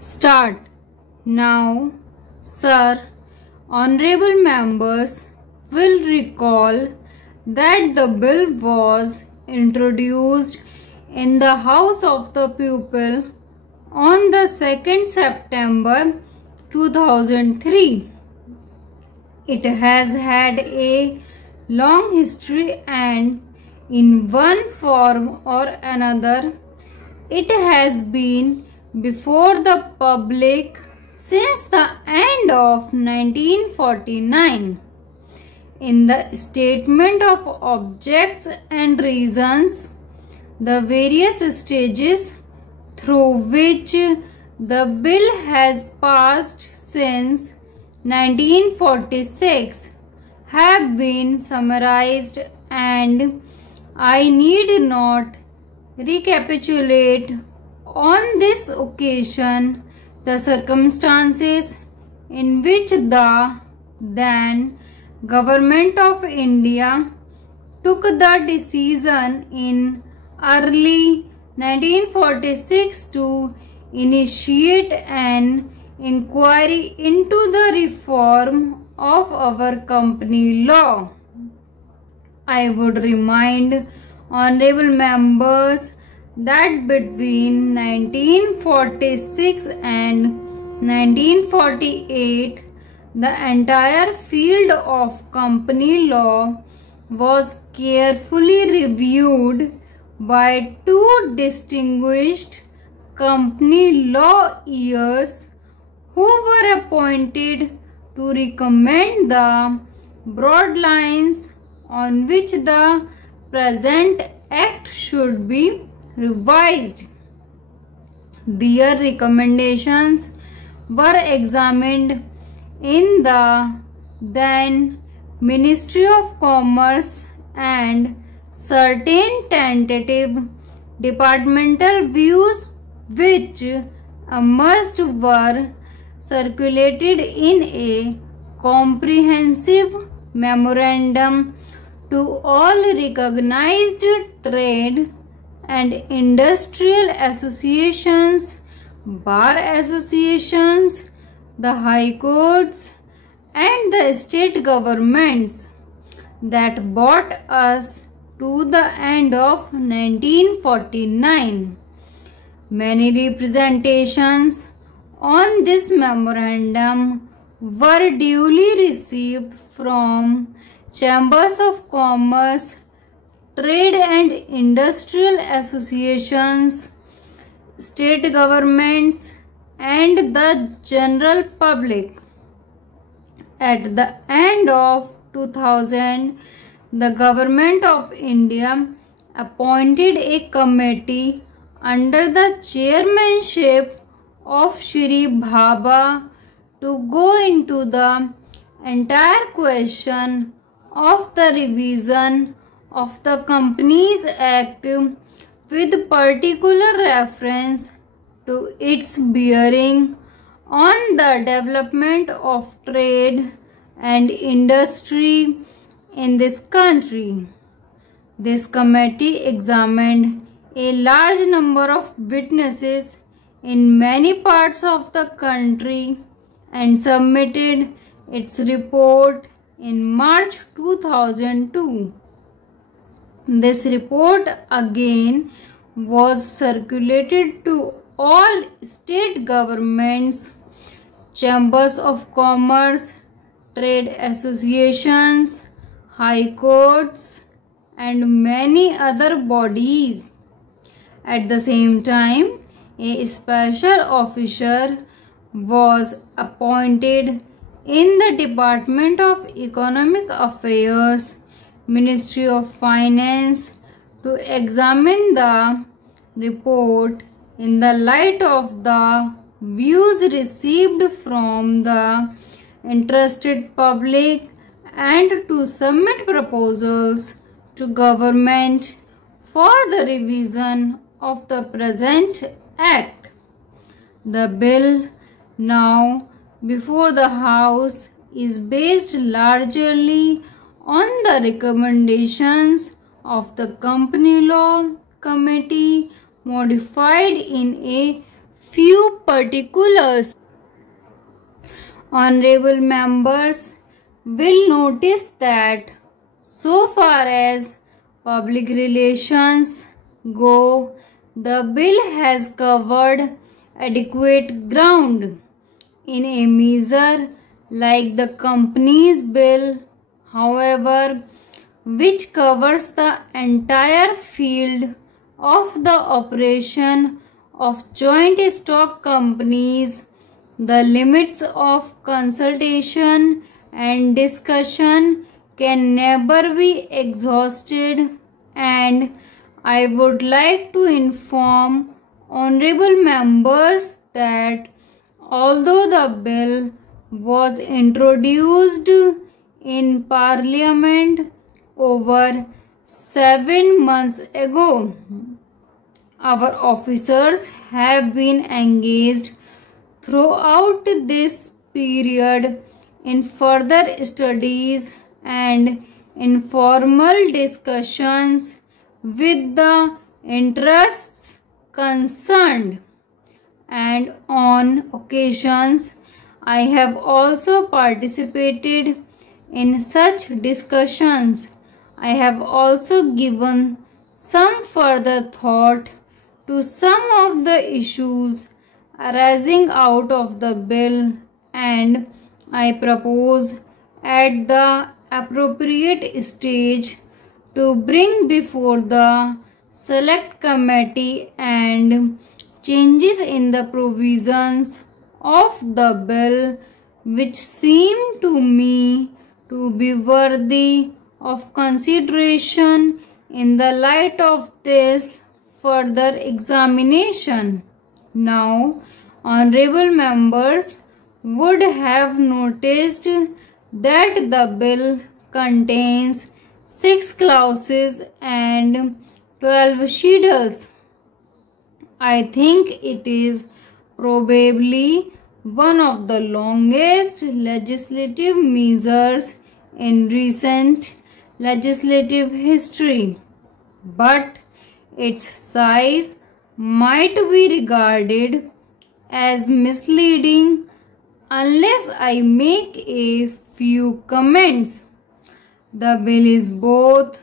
Start. Now, Sir, Honorable Members will recall that the bill was introduced in the House of the People on the 2nd September 2003. It has had a long history and in one form or another it has been before the public since the end of 1949. In the statement of objects and reasons, the various stages through which the bill has passed since 1946 have been summarized, and I need not recapitulate on this occasion the circumstances in which the then Government of India took the decision in early 1946 to initiate an inquiry into the reform of our company law. I would remind honorable members that between 1946 and 1948 the entire field of company law was carefully reviewed by two distinguished company lawyers who were appointed to recommend the broad lines on which the present act should be revised. Their recommendations were examined in the then Ministry of Commerce, and certain tentative departmental views which emerged were circulated in a comprehensive memorandum to all recognized trade and industrial associations, bar associations, the high courts and the state governments. That brought us to the end of 1949. Many representations on this memorandum were duly received from chambers of commerce, trade and industrial associations, state governments and the general public. At the end of 2000, the Government of India appointed a committee under the chairmanship of Shri Bhabha to go into the entire question of the revision of the Companies Act with particular reference to its bearing on the development of trade and industry in this country. This committee examined a large number of witnesses in many parts of the country and submitted its report in March 2002. This report again was circulated to all state governments, chambers of commerce, trade associations, high courts and many other bodies. At the same time, a special officer was appointed in the Department of Economic Affairs, Ministry of Finance, to examine the report in the light of the views received from the interested public and to submit proposals to government for the revision of the present act. The bill now before the House is based largely on the recommendations of the Company Law Committee, modified in a few particular particulars. Honorable members will notice that so far as public relations go, the bill has covered adequate ground. In a measure like the Companies Bill, however, which covers the entire field of the operation of joint stock companies, the limits of consultation and discussion can never be exhausted, and I would like to inform honorable members that although the bill was introduced in Parliament over 7 months ago, our officers have been engaged throughout this period in further studies and informal discussions with the interests concerned, and on occasions I have also participated in such discussions. I have also given some further thought to some of the issues arising out of the bill, and I propose at the appropriate stage to bring before the Select Committee and changes in the provisions of the bill which seem to me to be worthy of consideration in the light of this further examination. Now, honorable members would have noticed that the bill contains 6 clauses and 12 schedules. I think it is probably one of the longest legislative measures in recent legislative history, but its size might be regarded as misleading unless I make a few comments. The bill is both,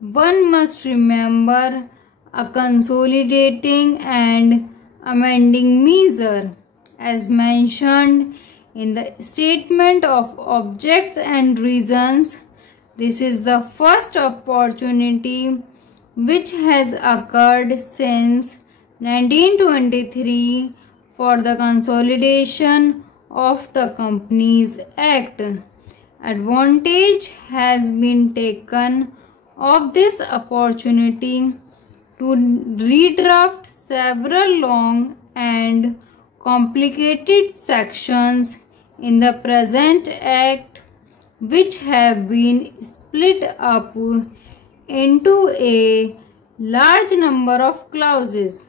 one must remember, a consolidating and amending measure. As mentioned in the statement of objects and reasons, this is the first opportunity which has occurred since 1923 for the consolidation of the Companies Act. Advantage has been taken of this opportunity to redraft several long and complicated sections in the present Act, which have been split up into a large number of clauses.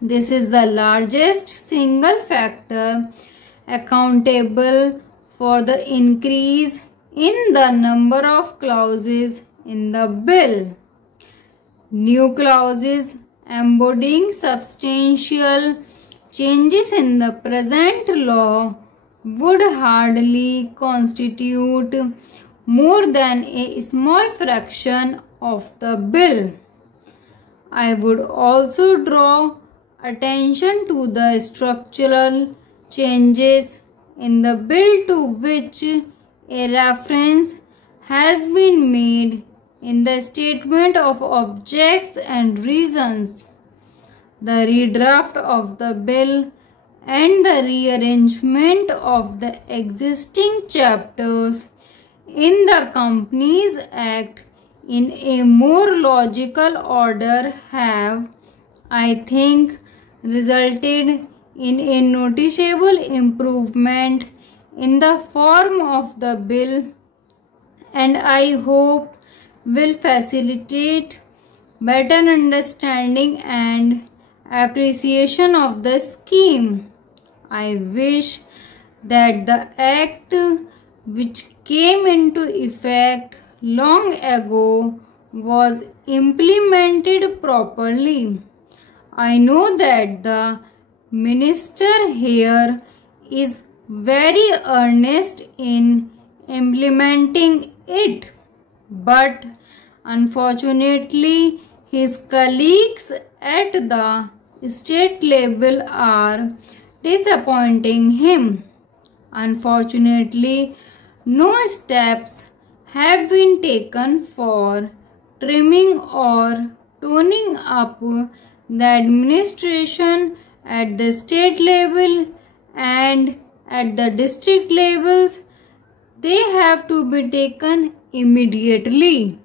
This is the largest single factor accountable for the increase in the number of clauses in the bill. New clauses embodying substantial changes in the present law would hardly constitute more than a small fraction of the bill. I would also draw attention to the structural changes in the bill to which a reference has been made in the statement of objects and reasons. The redraft of the bill and the rearrangement of the existing chapters in the Companies Act in a more logical order have, I think, resulted in a noticeable improvement in the form of the bill, and I hope will facilitate better understanding and appreciation of the scheme. I wish that the Act, which came into effect long ago, was implemented properly. I know that the minister here is very earnest in implementing it, but unfortunately his colleagues at the state level are disappointing him. Unfortunately, no steps have been taken for trimming or toning up the administration at the state level and at the district levels. They have to be taken immediately.